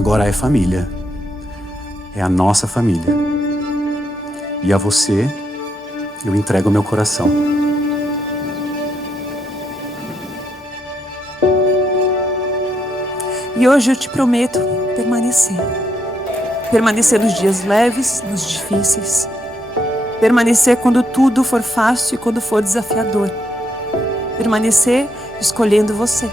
agora é família. É a nossa família. E a você, eu entrego meu coração. E hoje eu te prometo permanecer. Permanecer nos dias leves, nos difíceis. Permanecer quando tudo for fácil e quando for desafiador. Permanecer escolhendo você.